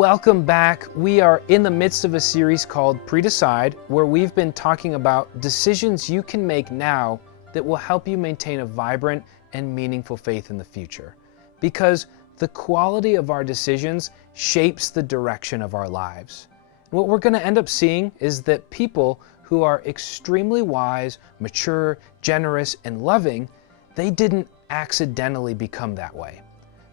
Welcome back. We are in the midst of a series called Pre-Decide, where we've been talking about decisions you can make now that will help you maintain a vibrant and meaningful faith in the future. Because the quality of our decisions shapes the direction of our lives. What we're going to end up seeing is that people who are extremely wise, mature, generous, and loving, they didn't accidentally become that way.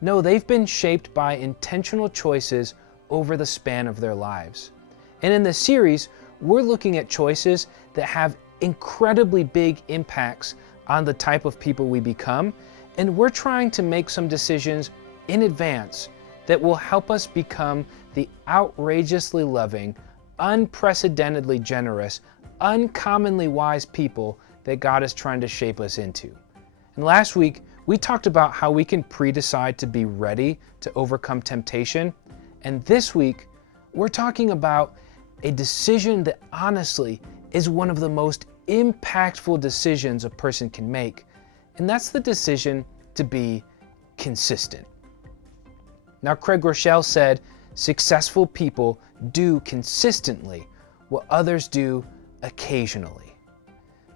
No, they've been shaped by intentional choices over the span of their lives. And in this series, we're looking at choices that have incredibly big impacts on the type of people we become, and we're trying to make some decisions in advance that will help us become the outrageously loving, unprecedentedly generous, uncommonly wise people that God is trying to shape us into. And last week, we talked about how we can pre-decide to be ready to overcome temptation. And this week, we're talking about a decision that honestly is one of the most impactful decisions a person can make. And that's the decision to be consistent. Now, Craig Groeschel said, successful people do consistently what others do occasionally.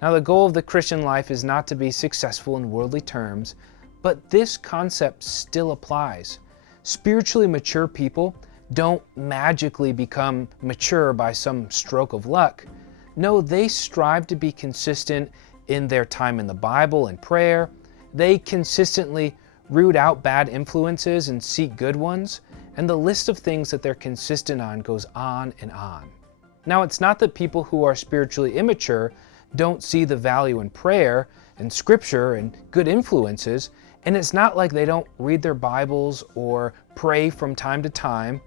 Now, the goal of the Christian life is not to be successful in worldly terms, but this concept still applies. Spiritually mature people don't magically become mature by some stroke of luck. No, they strive to be consistent in their time in the Bible and prayer. They consistently root out bad influences and seek good ones, and the list of things that they're consistent on goes on and on. Now, it's not that people who are spiritually immature don't see the value in prayer and scripture and good influences, and it's not like they don't read their Bibles or pray from time to time.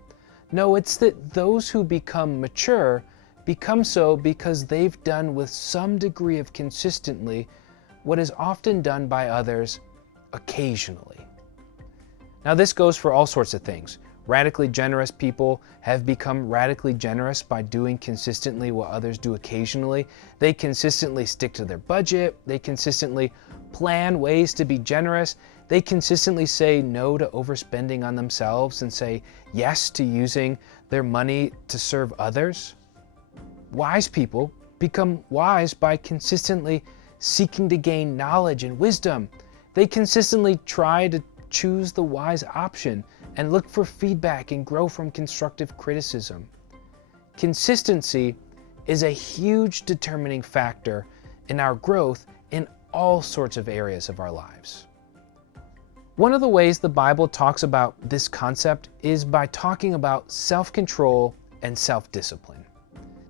No, it's that those who become mature become so because they've done with some degree of consistently what is often done by others occasionally. Now, this goes for all sorts of things. Radically generous people have become radically generous by doing consistently what others do occasionally. They consistently stick to their budget. They consistently plan ways to be generous. They consistently say no to overspending on themselves and say yes to using their money to serve others. Wise people become wise by consistently seeking to gain knowledge and wisdom. They consistently try to choose the wise option and look for feedback and grow from constructive criticism. Consistency is a huge determining factor in our growth in all sorts of areas of our lives. One of the ways the Bible talks about this concept is by talking about self-control and self-discipline.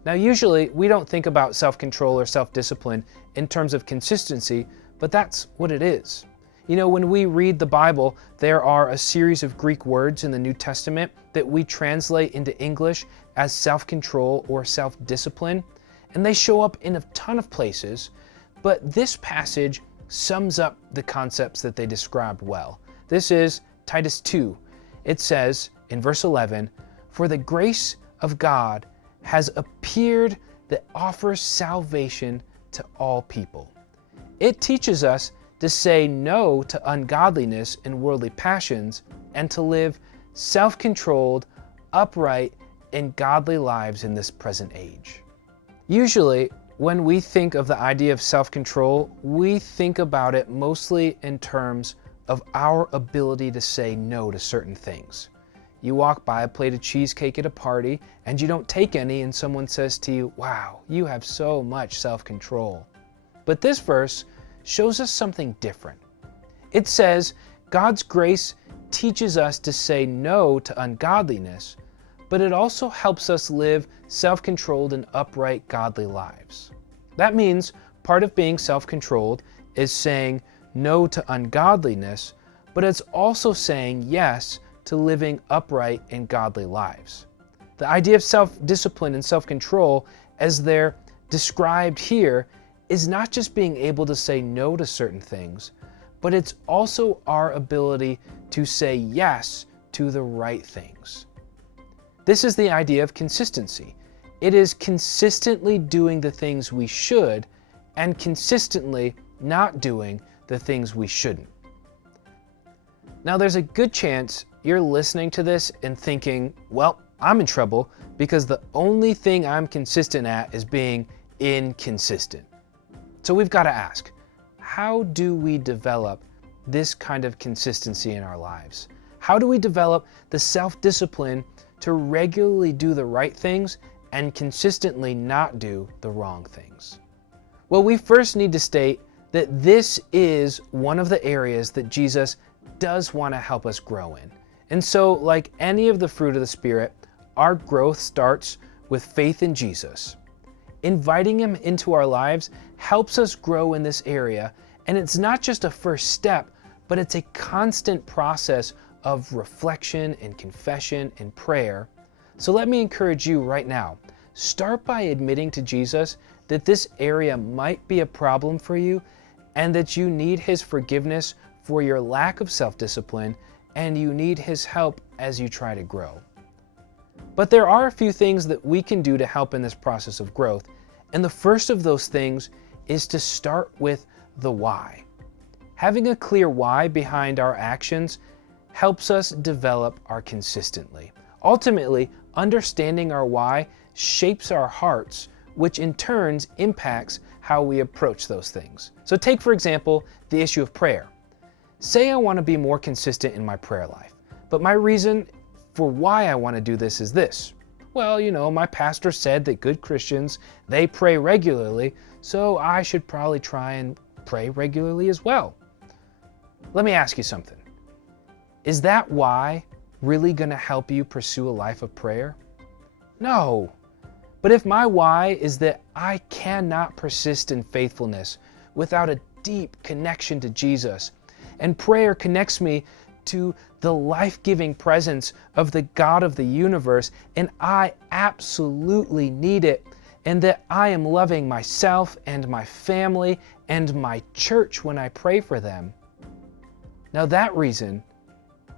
Now, usually we don't think about self-control or self-discipline in terms of consistency, but that's what it is. You know, when we read the Bible, there are a series of Greek words in the New Testament that we translate into English as self-control or self-discipline, and they show up in a ton of places, but this passage sums up the concepts that they described well. This is Titus 2. It says in verse 11, "For the grace of God has appeared that offers salvation to all people." It teaches us to say no to ungodliness and worldly passions, and to live self-controlled, upright, and godly lives in this present age. Usually, when we think of the idea of self-control, we think about it mostly in terms of our ability to say no to certain things. You walk by a plate of cheesecake at a party, and you don't take any, and someone says to you, "Wow, you have so much self-control." But this verse shows us something different. It says God's grace teaches us to say no to ungodliness, but it also helps us live self-controlled and upright godly lives. That means part of being self-controlled is saying no to ungodliness, but it's also saying yes to living upright and godly lives. The idea of self-discipline and self-control, as they're described here, is not just being able to say no to certain things, but it's also our ability to say yes to the right things. This is the idea of consistency. It is consistently doing the things we should and consistently not doing the things we shouldn't. Now, there's a good chance you're listening to this and thinking, well, I'm in trouble because the only thing I'm consistent at is being inconsistent. So we've got to ask, how do we develop this kind of consistency in our lives? How do we develop the self-discipline to regularly do the right things and consistently not do the wrong things? Well, we first need to state that this is one of the areas that Jesus does want to help us grow in. And so, like any of the fruit of the Spirit, our growth starts with faith in Jesus. Inviting Him into our lives helps us grow in this area, and it's not just a first step, but it's a constant process of reflection and confession and prayer. So let me encourage you right now, start by admitting to Jesus that this area might be a problem for you and that you need His forgiveness for your lack of self-discipline, and you need His help as you try to grow. But there are a few things that we can do to help in this process of growth, and the first of those things is to start with the why. Having a clear why behind our actions helps us develop our consistently. Ultimately, understanding our why shapes our hearts, which in turn impacts how we approach those things. So take, for example, the issue of prayer. Say I want to be more consistent in my prayer life, but my reason for why I want to do this is this. Well, my pastor said that good Christians, they pray regularly, so I should probably try and pray regularly as well. Let me ask you something. Is that why really going to help you pursue a life of prayer? No. But if my why is that I cannot persist in faithfulness without a deep connection to Jesus, and prayer connects me to the life-giving presence of the God of the universe, and I absolutely need it, and that I am loving myself and my family and my church when I pray for them. Now that reason,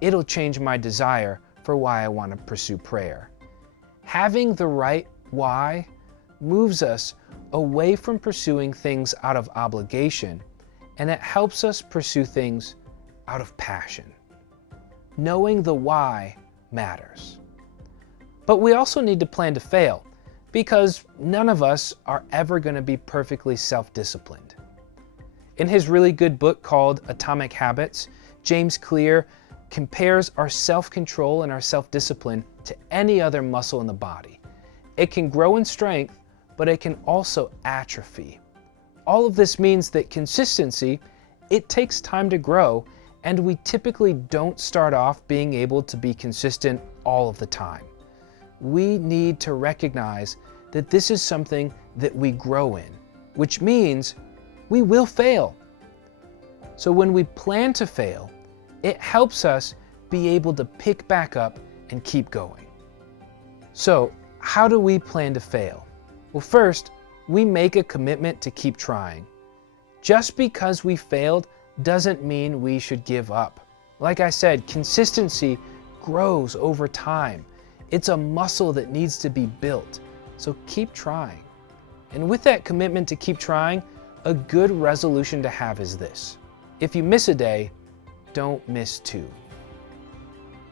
it'll change my desire for why I want to pursue prayer. Having the right why moves us away from pursuing things out of obligation, and it helps us pursue things out of passion. Knowing the why matters. But we also need to plan to fail, because none of us are ever going to be perfectly self-disciplined. In his really good book called Atomic Habits, James Clear compares our self-control and our self-discipline to any other muscle in the body. It can grow in strength, but it can also atrophy. All of this means that consistency, it takes time to grow, and we typically don't start off being able to be consistent all of the time. We need to recognize that this is something that we grow in, which means we will fail. So when we plan to fail, it helps us be able to pick back up and keep going. So how do we plan to fail? Well, first, we make a commitment to keep trying. Just because we failed doesn't mean we should give up. Like I said, consistency grows over time. It's a muscle that needs to be built. So keep trying. And with that commitment to keep trying, a good resolution to have is this: if you miss a day, don't miss two.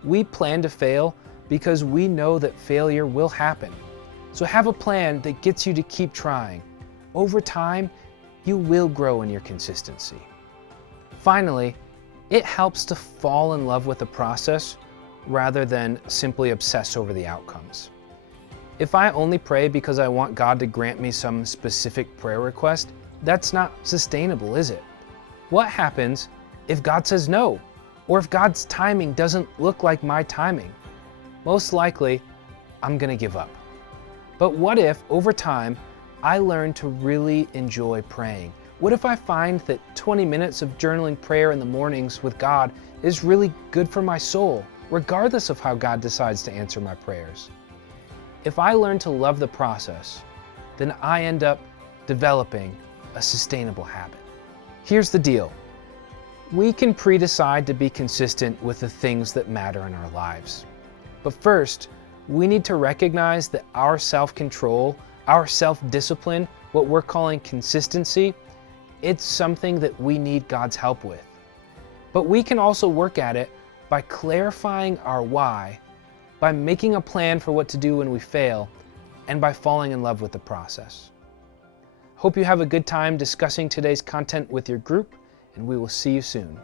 We plan to fail because we know that failure will happen. So have a plan that gets you to keep trying. Over time, you will grow in your consistency. Finally, it helps to fall in love with the process rather than simply obsess over the outcomes. If I only pray because I want God to grant me some specific prayer request, that's not sustainable, is it? What happens if God says no? Or if God's timing doesn't look like my timing? Most likely, I'm going to give up. But what if, over time, I learn to really enjoy praying? What if I find that 20 minutes of journaling prayer in the mornings with God is really good for my soul, regardless of how God decides to answer my prayers? If I learn to love the process, then I end up developing a sustainable habit. Here's the deal. We can pre-decide to be consistent with the things that matter in our lives. But first, we need to recognize that our self-control, our self-discipline, what we're calling consistency, it's something that we need God's help with. But we can also work at it by clarifying our why, by making a plan for what to do when we fail, and by falling in love with the process. Hope you have a good time discussing today's content with your group, and we will see you soon.